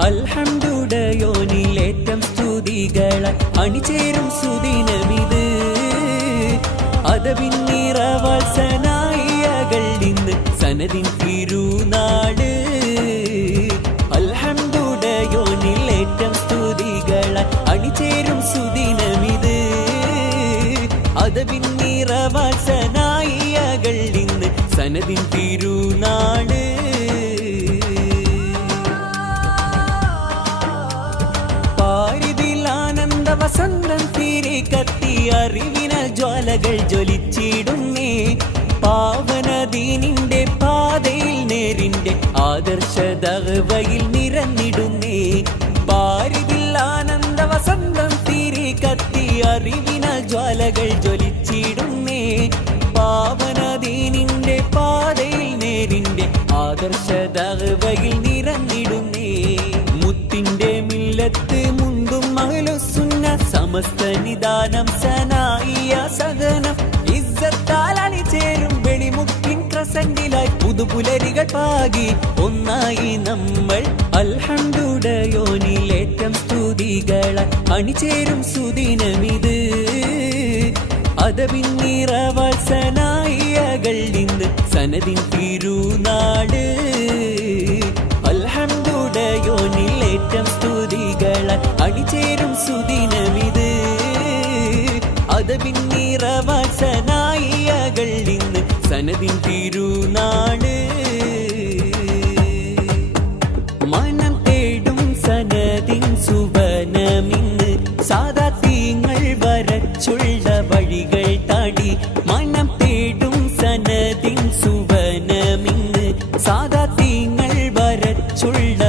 അൽഹംദുടയോനിലേറ്റം സ്തുതികള അണിചേരും സുദിനമിത്. അതവിന്നിറവത്സനായികൾ ഇന്ന് സനദിൻ തിരുനാട് സനദിൻ തിരുനാട് പാരിതിൽ ആനന്ദ വസന്തം തീരെ കത്തി അറിവിനാൽ ജ്വാലകൾ ജ്വലിച്ചിടുന്നേ പാവനദീനിന്റെ പാതയിൽ നേരിന്റെ ആദർശ ദഹവയിൽ നിറഞ്ഞിടുന്നേ പാരിതിൽ ആനന്ദ വസന്തം തീരെ കത്തി അറിവിനാൽ ജ്വാലകൾ ജ്വലിച്ചിടുന്നേ ദഹവയിൽ നിറഞ്ഞിടുന്നേ. മുത്തിന്റെ മില്ലത്ത് മുണ്ടും മഹലുസുന്ന സമസ്ത നിദാനം സനായിയ സഹനം ഇസ്സത്താൽ അണിചേരും വെളിമുക്കിൻ ക്രസന്റിലായി പുതുപുലരികൾ പാകി. ഒന്നായി നമ്മൾ അൽഹണ്ടുടയോനിലേറ്റം സ്തുതികള അണിചേരും സുദിനമിത്. അതവിന്നിറവത്സനായികൾ ഇന്ന് സനദിൻ തിരുനാട്. അൽഹംദുടയോനിലേറ്റം സ്തുതികൾ അണിചേരും സുദിനമിത്. അതവിന്നിറവത്സനായികൾ ഇന്ന് സനദിൻ തിരുനാട്. മനം തേടും സനദിൻ സുവനമിന്ന് സാധാ തീങ്ങൾ വരച്ചുള്ള വഴികൾ സനദിൻ സുവനമിന്ന് സാധാ തീങ്ങൾ വരച്ചുള്ള